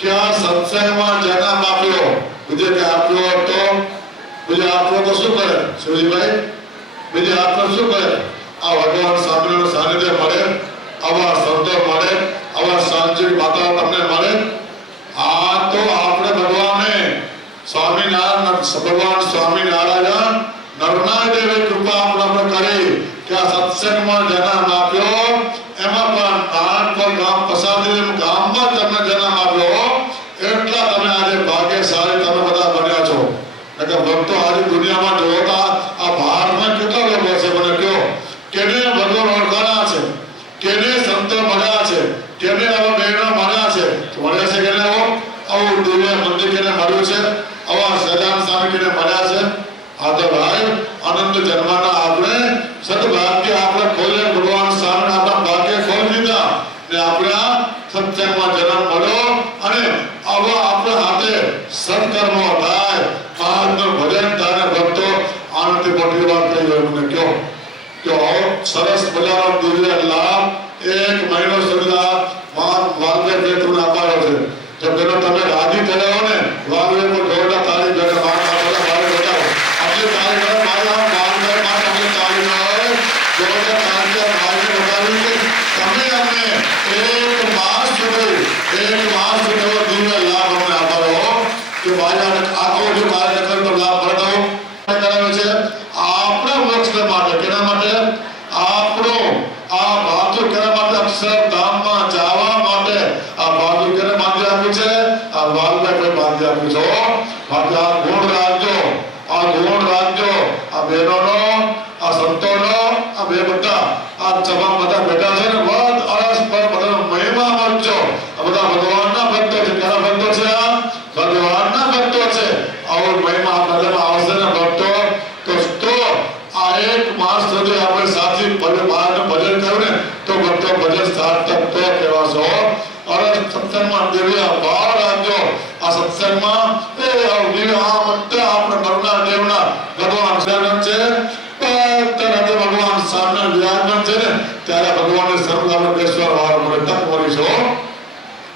કે આ સત્સંગમાં જન્મ આપ્યો. બીજે કે આપ્યો તો બીજે આપ્યો તો શું કરે શિવજીભાઈ? બીજે આપ્યો શું કરે? આ ભગવાન સ્વામિનારાયણ સાનિધ્ય મળે, આવા સંતો મળે, આવા સાંજિક માતા તમને મળે. આ તો આપણે ભગવાને ભગવાન સ્વામિનારાયણ નરનાદેવી કૃપા આપણા પર કરી કે આ સત્સંગમાં જન્મ આપ્યો. એમાં પણ નાનપણ ગામ પસાદી ગામમાં તમને જન્મ આપ્યો. એટલા તમે આજે ભાગ્યશાળી તમે બધા બન્યા છો. એટલે ભક્તો આજે દુનિયામાં જોતા આ ભારતમાં કેટલા લોકો છે મને કહો, કેને ભગવાન ઓળખાણા છે, કેને સંતો મળ્યા છે, કેને આવા બહેનો મળ્યા છે? મળ્યા છે કેને આવું દિવ્ય મંદિર કેને મળ્યું છે, આવા સજાન સ્વામી કેને મળ્યા છે? આ તો ભાઈ અનંત જન્મના આપણે સદભાગ્ય આપણે ખોલે ભગવાન સામે આપણા ભાગ્ય ખોલી દીધા ને આપણા સત્સંગમાં જન્મ મળ્યો. અને આવા આપણા હાથે સત્કર્મો થાય, મહાત્મા ભજન થાય. ભક્તો આનંદથી મોટી વાત કહી હોય મને કહો કે સરસ મજાનો દિવ્ય લાભ 1 મહિનો સુધી વાલભાઈ તમને અપાયો છે. જો બેનો તમે રાજી થયા ને વાલભાઈ પર જોરદાર તાળી બેનો બતાવો. આપણી તાળી કરે મારા વાલભાઈ માટે આપણે તાળી હોય જોરદાર તાળી વાલભાઈ બતાવી કે તમે અમને 1 માસ સુધી દિવ્ય લાભ અમને અપાયો કે ભાઈ આખો જો કાર્યક્રમ તો લાભ મળતો કરાવે છે આપણા મોક્ષ માટે. કેના માટે? આપણો આ ભાતુ કેના માટે? અક્ષરધામમાં જવા માટે આ ભાતુ કેને બાંધી આપ્યું છે? આ વાલભાઈ બાંધી આપ્યું છે. માટે આ ગુણ રાખજો, આ ગુણ રાખજો. આ બહેનોનો, આ સંતોનો, આ બે બધા આ સભા બધા બેઠા છે ને બધ અરસ પર બધા મહિમા મળજો. આ બધા ભગવાનના ભક્તો છે. કેના ભક્તો છે? આ ભગવાનના ભક્તો છે. આવો મહિમા બધામાં આવશે ને ભક્તો તો આ 1 માસ સુધી આપણે સાચી ભજન કર્યું ને તો ભક્તો ભજન સાર્થક તો કહેવાશો. અરે સત્સંગમાં દિવ્ય ભાવ રાખજો. આ સત્સંગમાં દિવ્ય આ મંત્ર આપણે કરુણા દેવના ભગવાન શરણ છે. ભગવાન સામે વિરાજમાન છે ને ત્યારે ભગવાનને સર્વલાભ બેસવા વાળા મને તક મળી છો.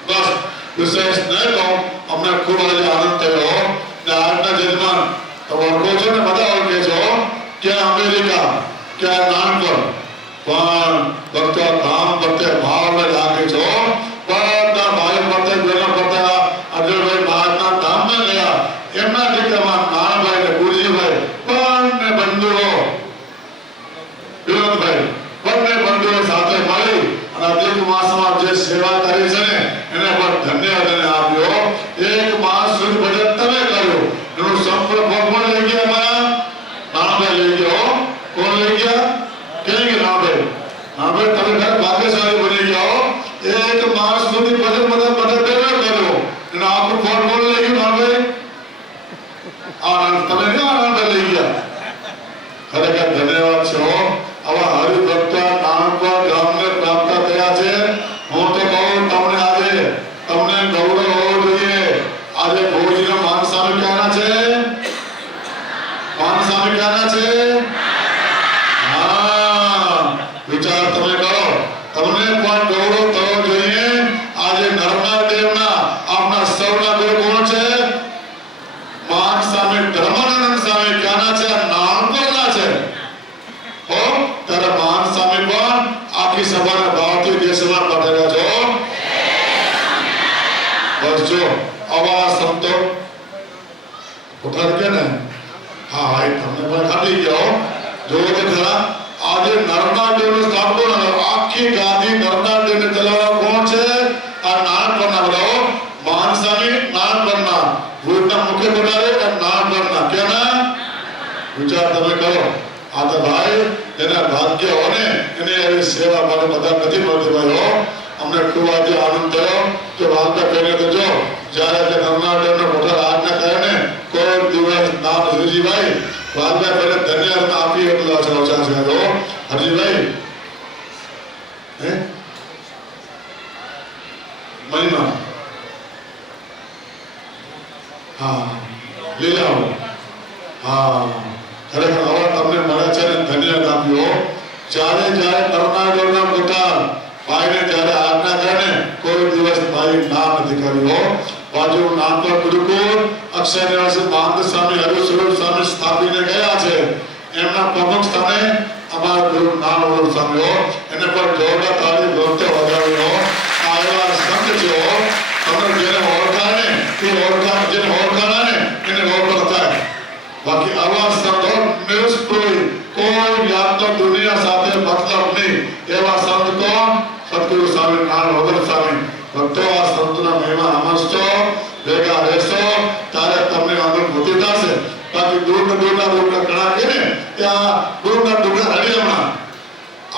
બસ વિશેષ નહીં તો અમને ખૂબ જ આનંદ થયો. ને આજના જન્મ ઓળખો છો ને બધા ઓળખે છો ક્યાં અમેરિકા ક્યાં નાનપણ પણ ભક્તો ધામ પ્રત્યે ભાવને લાગે છો. બધા ભાઈઓ પ્રત્યે બહેનો પ્રત્યે અજયભાઈ મહારાજના ધામમાં ગયા. એમના દીકરામાં નાનાભાઈ ને ગુરુજીભાઈ બંને બંધુઓ વિનોદભાઈ બંને બંધુઓ સાથે મળી અને અધિક માસમાં જે સેવા કરી છે ને એને પણ ધન્યવાદ આપ્યો. 1 માસ સુધી ભજન તમે કર્યું એનું સંપૂર્ણ ભોગ લઈ ગયા. મારા નાનાભાઈ લઈ ગયો. કોણ લઈ ગયા? કેવી કે નાનાભાઈ તમે ઘર ભાગ્યશાળી બની ગયા. એક માસ સુધી ભજન બધા કર્યો અને આખું ફોન લઈ ગયું ભાઈ આનંદ તમે ને આનંદ લઈ ગયા. ખરેખર ધન્યવાદ છો. આવા હરિભક્ત નાનપણ ગામને પ્રાપ્ત થયા છે. હું તો કહું તમને આજે તમને ગૌરવ હોવો જોઈએ. આજે ભોજનો માન સામે ક્યાંના છે? માન સામે ક્યાંના છે? હા, વિચાર તમે કરો. તમને પણ ગૌરવ થવો જોઈએ. આજે નર્મદા દેવના આપના સૌના ગુરુ કોણ છે? માન સામે ધર્માનંદ સામે ક્યાંના છે? નાનપણના છે. હો ત્યારે માન સામે પણ આખી સભાના ભારતીય દેશમાં પટેલા છો. બસ જો આવા સંતો ઉઠાડ કે ને હા ભાઈ તમને પણ ખાલી ગયો જો તો ખરા. આજે નર્મદા દેવનું સ્થાપન આખી ગાદી નર્મદા દેવને ચલાવવા કોણ છે? આ નાનપણના બધાઓ માન સામે નાનપણના ભૂતના મુખ્ય પટારે નાનપણના કેના વિચાર તમે કરો. આ તો ભાઈ એના ભાગ્ય હોને એને એવી સેવા માટે બધા નથી મળતી ભાઈઓ. અમને ખૂબ આજે આનંદ થયો કે વાલકા પહેલે તો જો જ્યારે કે નર્મદા દેવનો મોટા આજના કારણે કોઈ દિવસ નામ હરજીભાઈ વાલકા પહેલે ધન્યવાદ આપી એટલા ઓછા છે. તો હરજીભાઈ હે મહિમા હા લઈ આવો. હા ખરેખર આવા તમને મળ્યા છે ને ધન્યવાદ આપ્યો. જ્યારે નર્મદા દેવના મોટા ભાઈને જ્યારે આજ્ઞા કરીને કોઈ દિવસ ભાઈ નામ નથી કર્યો. બાજુ નાનપણ ગુરુકુળ અક્ષર નિવાસી મહાંત સ્વામી હરિસ્વરૂપ સ્વામી સ્થાપીને ગયા છે. એમના પ્રમુખ સ્થાને અમારા ગુરુ નામ વલ્લભ સ્વામીઓ એને પણ જોરદાર તાળી લોટે વગાડ્યો. આ એવા સંત છે તમે જેને ઓળખાય ને એ ઓળખાણ જેને ઓળખાણા ને એને ઓળખાણ થાય. બાકી આવા સંતો નિષ્પ્રય કોઈ યાદનો દુનિયા સાથે મતલબ નહીં એવા સંત કોણ? સદગુરુ સ્વામી નામ વલ્લભ સ્વામી. ભક્તો આ સંતના મહિમા સમજશો ભેગા રહેશો ત્યારે તમને અનુભૂતિ થશે. બાકી દૂરના ઘણા કે ને ત્યાં દૂરના હરિયાણા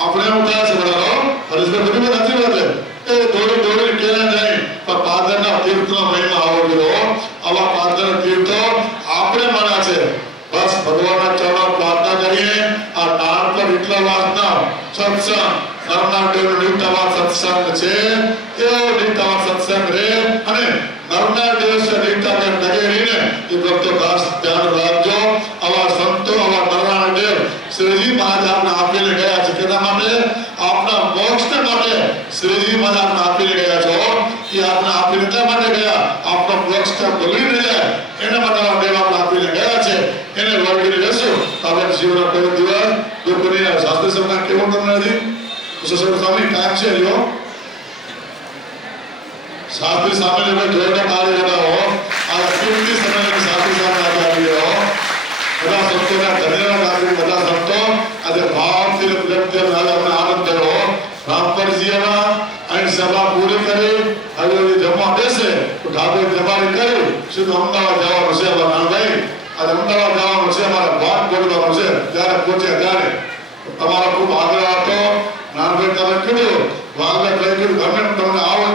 આપણે એવું થાય છે બધાનો હરીશભાઈ બધી નથી વાત એ દોડી કેના જાય પણ પાદરના તીર્થનો મહિમા આવો ગયો. આવા પાદરના તીર્થો આપણે મળ્યા છે. બસ ભગવાનના ચરણો પ્રાર્થના કરીએ. આ નાનપણ એટલા વાસના સત્સંગ નર્મદા દેવનો નિત્યવાદ સત્સંગ છે. એવો નિત્યવાદ સત્સંગ રે અને નર્મદા દેવ સે નિત્યવાદ નગરીને એ ભક્તો ખાસ ધ્યાન રાખજો. આવા સંતો આવા નર્મદા દેવ શ્રીજી મહારાજને આપીને ગયા છે. કેના માટે? આપના મોક્ષ માટે શ્રીજી મહારાજને આપીને ગયા છો. એ આપને આપીને એટલા માટે ગયા આપનો મોક્ષ બગડી ન જાય એના માટે આ દેવ આપને આપીને ગયા છે. એને વળગીને રહેશું તો આપણે જીવનના કોઈ દિવસ દુઃખની શાસ્ત્રી સભા કેવું તમને નથી સ્વામી ટાઈમ છે લ્યો શાસ્ત્રી સામે જોઈને તાળી લગાવો. આ કિંમતી સમયની શાસ્ત્રી સામે આવી ગયો. બધા સંતોને ધન્યવાદ આપી. બધા સંતો આજે ભાવથી વ્યક્તિ અમને આનંદ થયો. રામપરજીમાં અહીં સભા પૂરી કરી હવે જમવા બેસે તો ઢાબે જમાડી કરી સીધું અમદાવાદ જવાનું છે. નાનભાઈ આજે અમદાવાદ જવાનું છે. અમારે ભાગ બોલવાનું છે. ત્યારે પહોંચ્યા ત્યારે તમારો ખૂબ આગ્રહ હતો. નાનભાઈ તમે કીધું વાલને કહી કીધું ગમે તમને આવવું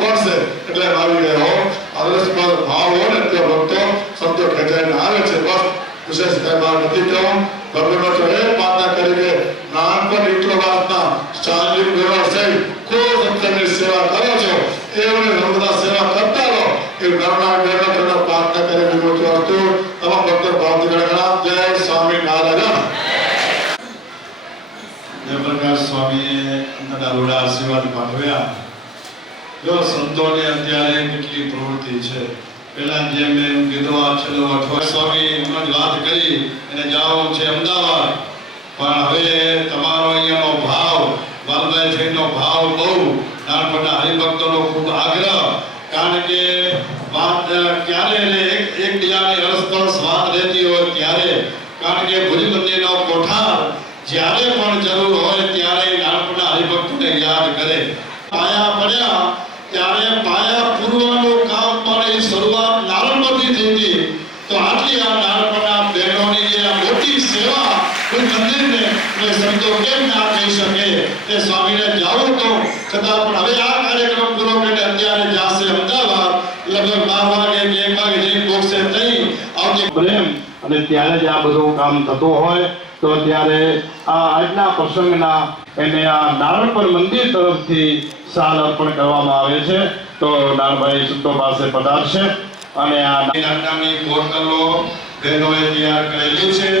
પડશે એટલે આવી ગયો. આદર્શ ભાવ હોય ને તે ભક્તો સંતો ખેંચાઈને આવે છે. બસ વિશેષ કઈ વાત નથી કહું. ભગવાન તો એ પ્રાર્થના કરી કે નાનપણ એટલો વાતના શારીરિક વ્યવહાર સહિત કોઈ સંતની સેવા કરો છો એમને નર્મદા સેવા કરતા રહો. એ નર્મદા દેવના પ્રાર્થના કરી વિનોતી વસ્તુ તમામ ભક્તો ભારતીય ગણગણા જય સ્વામી નારાયણ. જયપ્રકાશ સ્વામીએ દાદા આશીર્વાદ પાઠવ્યા. જો સંતોને અત્યારે કેટલી પ્રવૃત્તિ છે. પહેલા જેમ મેં કીધું આ છેલ્લો અઠવાડિયે સ્વામી હમણાં જ વાત કરી એને જવાનું છે અમદાવાદ. પણ હવે તમારો અહીંયાનો ભાવ વાલભાઈ ફેરનો ભાવ બહુ નાનપણના હરિભક્તોનો ખૂબ આગ્રહ. કારણ કે વાત ક્યારે એકબીજાની અરસપરસ વાત રહેતી હોય ત્યારે કારણ કે ભુજ મંદિરનો કોઠાર જ્યારે પણ જરૂર હોય ત્યારે નાનપણના હરિભક્તોને યાદ કરે. પાયા પડ્યા ત્યારે પાયા પૂરવાનું કામ પણ એ શરૂઆત નાનપણથી થઈ હતી. તો આટલી આ નાનપણના બહેનોની જે આ મોટી સેવા કોઈ મંદિરને સંતો કેમ ના કહી શકે? એ સ્વામીને જાવું તો છતાં પણ હવે આ અત્યારે જાશે અમદાવાદ લગભગ 12 વાગે કે 1 વાગે જઈને પહોંચશે થઈ આવતી પ્રેમ અને ત્યારે જ આ બધું કામ થતું હોય તો ત્યારે આ આજના પ્રસંગના એને આ નારણપર મંદિર તરફથી સાલ અર્પણ કરવામાં આવે છે તો નારણભાઈ સંતો પાસે પધારશે અને આ નાની બોટલો બહેનોએ તૈયાર કરેલી છે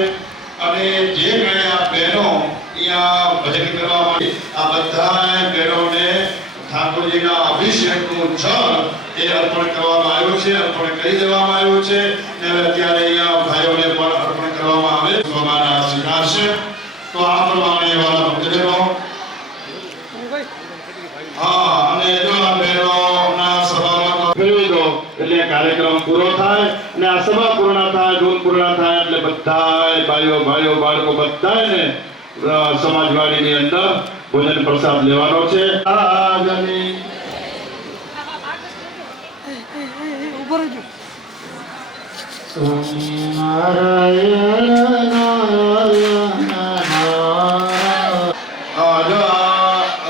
અને જે કઈ આ બહેનો અહીંયા ભજન કરવા માટે આ બધા બહેનોને ઠાકોરજીના અભિષેકનું જળ એ અર્પણ કરવામાં આવ્યું છે અર્પણ કરી દેવામાં આવ્યું છે અને અત્યારે અહીંયા ભાઈઓને પણ અર્પણ કરવામાં આવે સ્વમાના સ્વીકારશે તો આ પ્રમાણે વાલા ભક્તજનો હા અને જો આ બહેનોના સભામાં ફેરવી દો એટલે કાર્યક્રમ પૂરો થાય અને આ સભા પૂર્ણ થાય ધૂન પૂર્ણ થાય એટલે બધાય ભાઈઓ બાળકો બધાને સમાજવાડીની અંદર ભોજન પ્રસાદ લેવાનો છે આજની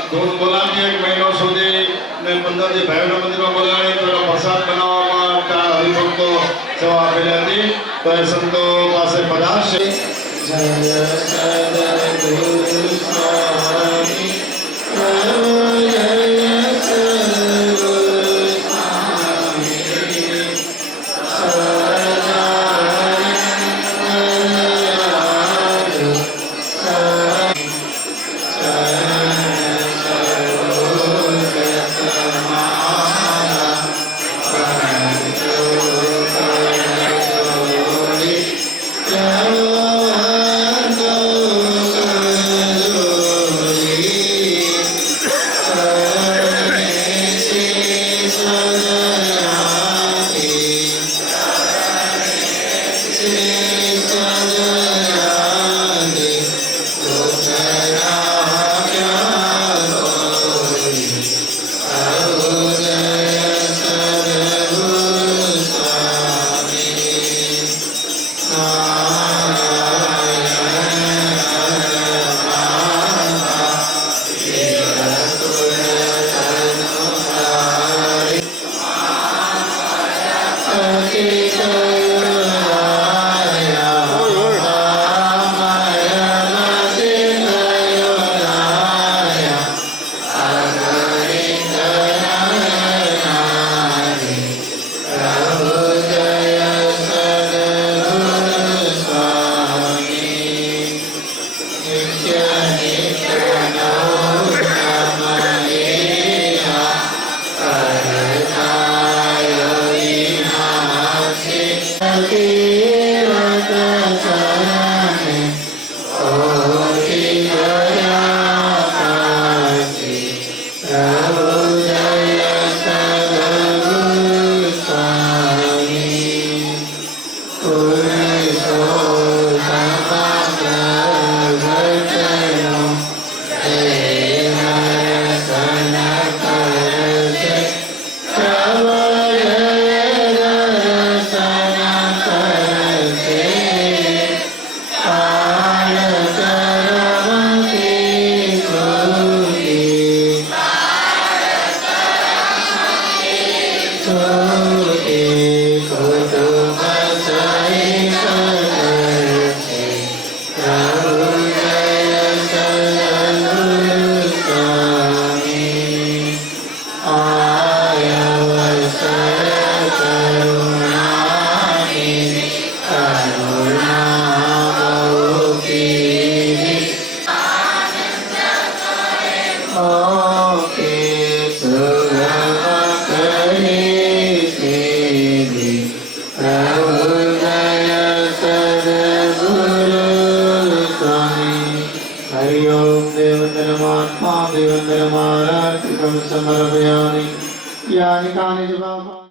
ધૂન બોલાવી 1 મહિનો સુધી ને 15 જે ભાઈઓના મંદિરમાં બોલાવી તો પ્રસાદ બનાવવામાં હરિભક્તો સેવા આપેલી હતી તો એ સંતો પાસે પધારશે જય સદગુરુ સ્વામી જય સદગુરુ સ્વામી देवन्दनमात्मा देवन्दनमारार्तिकं समर्पयामि यानि कानि च पापानि